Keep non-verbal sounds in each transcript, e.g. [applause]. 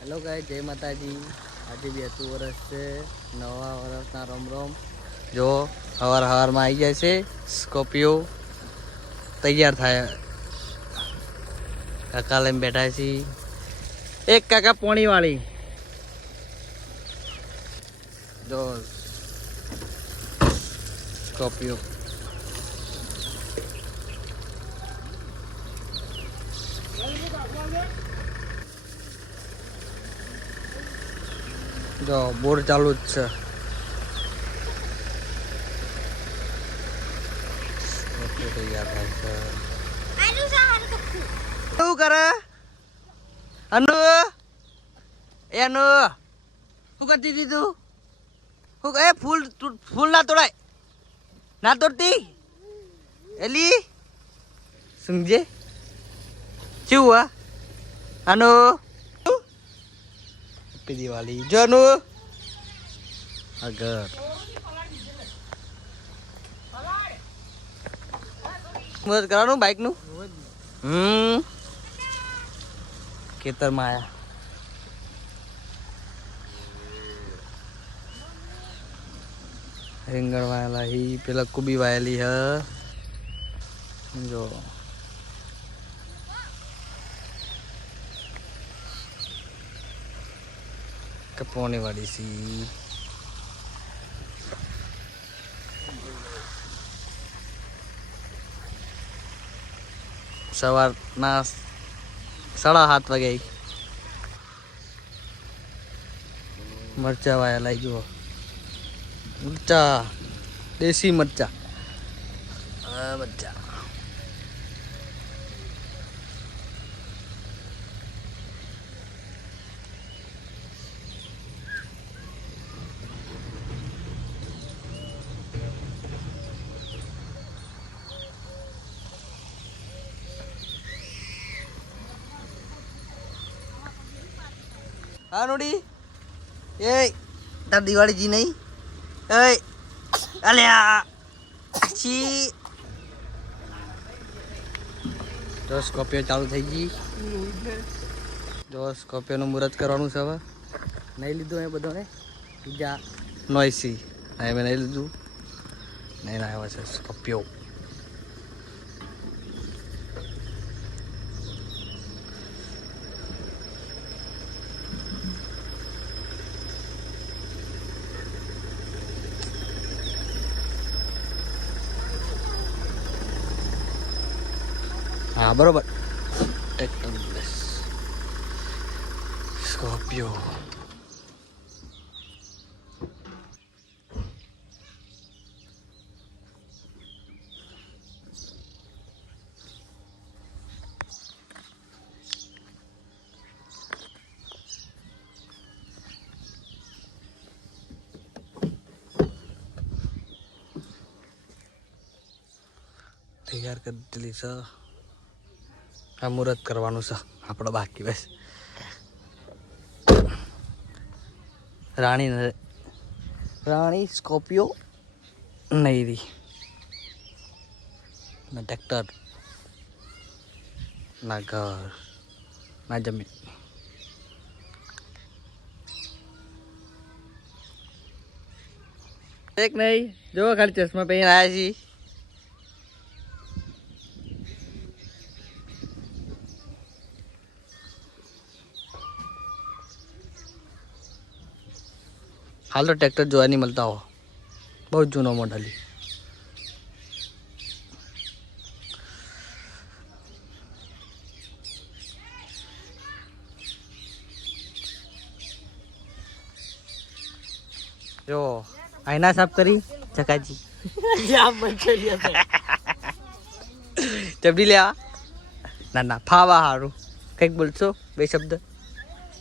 Hello ગાય જય માતાજી આજે બેસું વર્ષ છે. નવા વર્ષના રોમ રોમ જો, હવાર હવારમાં આવી જાય છે. સ્કોર્પિયો તૈયાર થાય. કાકા લઈને બેઠા છીએ એક કાકા પોણીવાળી. જો સ્કોર્પિયો જો બોર ચાલુ જ છે. શું કરે? અનુ? એ અનુ, શું કરતી હતી તું? શું એ ફૂલ ફૂલ ના તોડાય. ના તોડતી? એલી? સમજે? શું હા? અનુ? હેપી દિવાળી જો અનુ અગર મદદ કરવાનું બાઈકનું હમ ખેતરમાં આયા રીંગણ વાયેલા હી પેલા કુબી વાયેલી હ જો કપોની વાળી સી. સવારના સાડા સાત વાગે આવી વાયા વાયેલા જુઓ. મરચા, દેશી મરચા. મરચા. હા, નોડી. એ તાર દિવાળી જી નહીં એ અલ્યા છી. જો સ્કોર્પિયો ચાલુ થઈ ગઈ. જો સ્કોપિયોનું મુહૂર્ત કરવાનું છે હવે. નહીં લીધું એ બધાને? બીજા નોઈસી. હા મેં નહીં લીધું. નહીં આવ્યો છે સ્કોર્પિયો હા બરોબર ટ્રેક્ટર બસ સ્કોર્પિયો તૈયાર કરી દીધેલી છે આ મુહૂર્ત કરવાનું છે, આપણો બાકી બસ. રાણી રાણી સ્કોર્પિયો નૈરી ના ટ્રેક્ટર, ના ઘર, ના જમીન. એક નહીં જો ખાલી ચશ્મા પહેરીને આવ્યા છીએ. હાલ તો ટ્રેક્ટર જોવા નહીં મળતા હો. બહુ જૂનો મોડલ. જો આઈના સાફ કરી ચકાજી. ચપડી લેવા ના ના ફાવા હારું. કંઈક બોલશો? બે શબ્દ?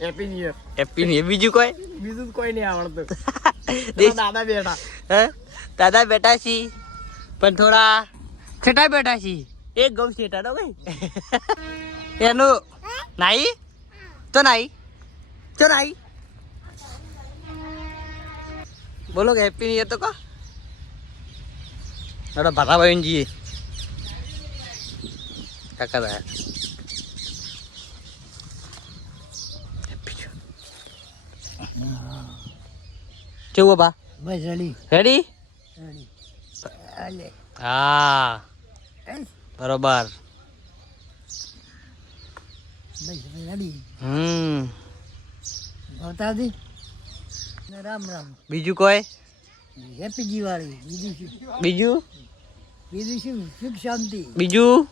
હેપી ન્યુ યર હેપી બીજું કોઈ? બીજું કોઈ નહીં આવડતું. [laughs] દાદા બેટા હે? દાદા બેટા છી. પણ થોડા છેટા બેટા છી. એક ગૌ છેટા તો કઈ એનું નાઈ? તો નાઈ. તો નાઈ. બોલો કે હેપી ન્યુ યર તો કા દાદા ભાતા ભાઈ જઈએ. કાકા દા કેવું બા. બસ રેડી રેડી હા. બરોબર. હમ. રામ રામ. બીજું કોઈ? હેપી દિવાળી. બીજું શું? બીજું? બીજું શું? સુખ શાંતિ. બીજું?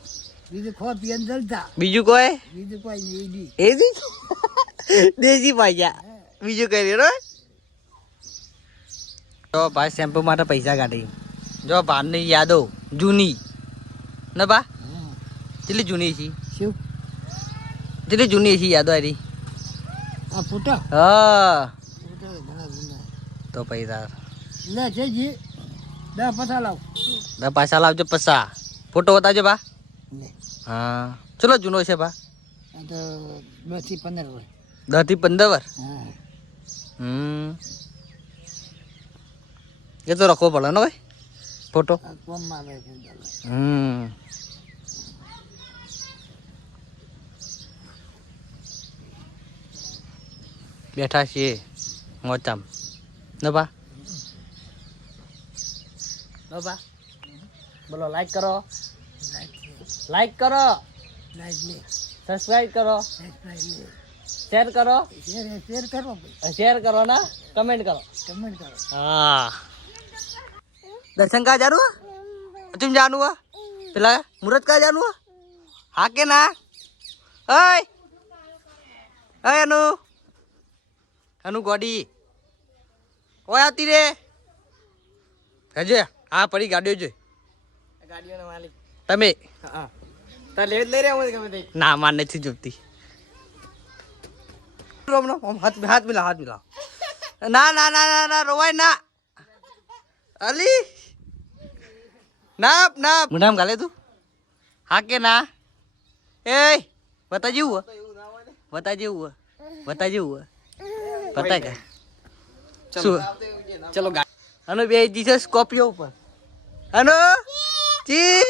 બીજું ખો પીને જલતા બીજું કોઈ? બીજું કોઈ નહીં દી એ [laughs] દેશી બીજું રહ્યો તો ભાઈ શેમ્પુ માટે પૈસા કાઢી. જો ભાનની યાદો જૂની. ને બા કેટલી જૂની છે? શું? કેટલી જૂની છે યાદો આરી આ ફૂટા? હા. તો પૈસા લે છે જી બે પૈસા લાવ. બે પૈસા લાવજો પૈસા ફોટો બતાવજો બા. હા. ચલો જૂનો છે બા. તો દસથી પંદર વર્ષ દસથી પંદર વર્ષ હમ. એ તો રાખવો પડે ને ભાઈ? ફોટો. હમ. બેઠા છીએ મોતામ ન બા? ન બા? બોલો લાઈક કરો. લાઈક કરો. સબસ્ક્રાઈબ શેર કરો. શેર કરો. શેર કરો ના? કમેન્ટ કરો. કમેન્ટ કરો. હા. દર્શન કા જાનું तुम જાનું હો? પેલા મુરત કા જાનું હો? હા કે ના? ઓય ઓય અનુ! અનુ ગોડી! ઓય આવતી રે! હજે હા પડી ગાડીઓ જોઈ. ગાડીઓનો માલિક. તમે? હા. તા લેવી જ લઈ રહ્યા હું ગમે તે. ના માર નથી જોતી. રોમ હાથ હાથ મિલા હાથ મિલા ના ના ના ના રોવાય ના. અલી! નાપ નાપ. નામ ગાલે તું? હા કે ના? એ બતા જેવું બતા જેવું બતા જેવું બતા કે. શું? ચલો અને બે જી છે ઉપર. અનો જી?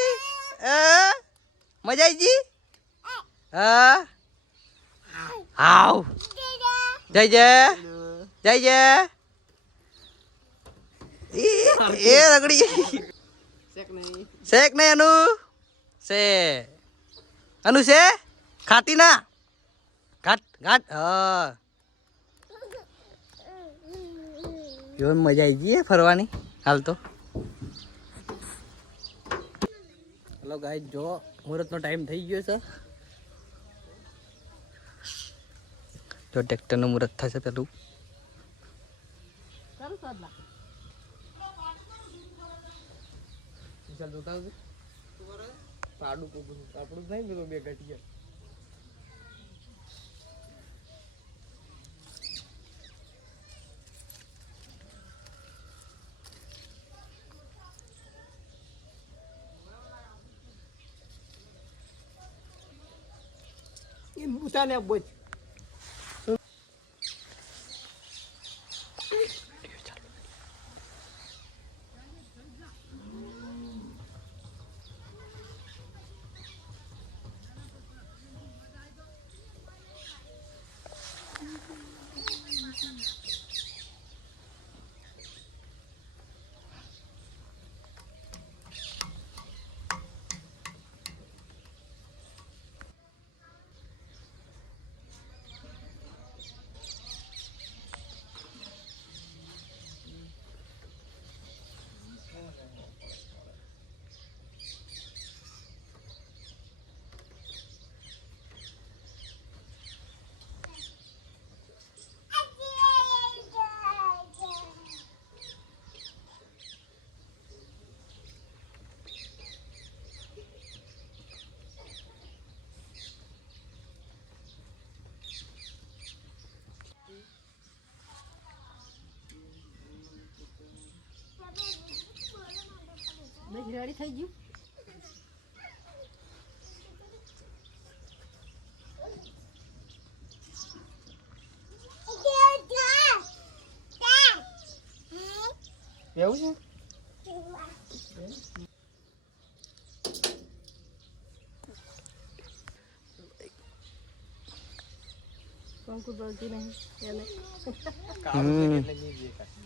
મજા આવી જી? હા? હાવ જય જય. જય જય. એ રગડી. શેક નહીં. અનુ? શે. અનુ છે ખાતી ના? ઘાટ ઘાટ હા. જો મજા આવી ગઈ ફરવાની હાલ તો. હલો ગાય જો મુહૂર્તનો ટાઈમ થઈ ગયો છે. જો ટ્રેક્ટરનું મુહૂર્ત થશે પેલું. ચાલ જોતા આવજે પાડું કોકું આપણું જ નહીં પેલું બે ઘટિયા. એમ ઉતાને બોજ. રેડી થઈ ગયું. એવું છે? અંકુર બોલતી નહીં. એટલે નહીં દેખાય.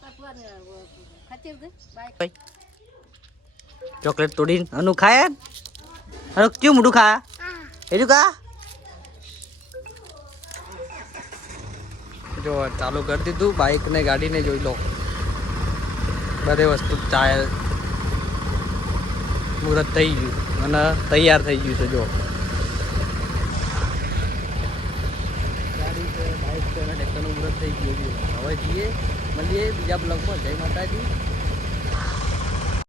ખાચર દે બાય ચોકલેટ તોડીને અનુ ખાય? અનુ ક્યુ મોટું ખા? એજુ કા જો, ચાલુ કરી દીધું બાઇક ને ગાડીને જોઈ લો. બધે વસ્તુ ચાલ મુહૂર્ત થઈ ગયું અને તૈયાર થઈ ગયું છે, જો. ગાડી બાઇક ટ્રેક્ટરનું મુહૂર્ત થઈ ગયું હવે જઈએ. મળીએ બીજા બ્લોગમાં જય માતાજી.